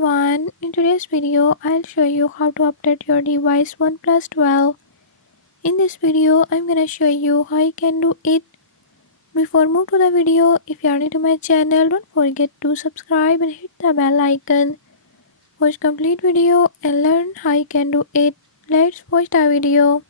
everyone, in today's video I'll show you how to update your device Oneplus 12. In this video I'm gonna show you how you can do it. Before move to the video, if you are new to my channel, don't forget to subscribe and hit the bell icon. Watch complete video and learn how you can do it. Let's watch the video.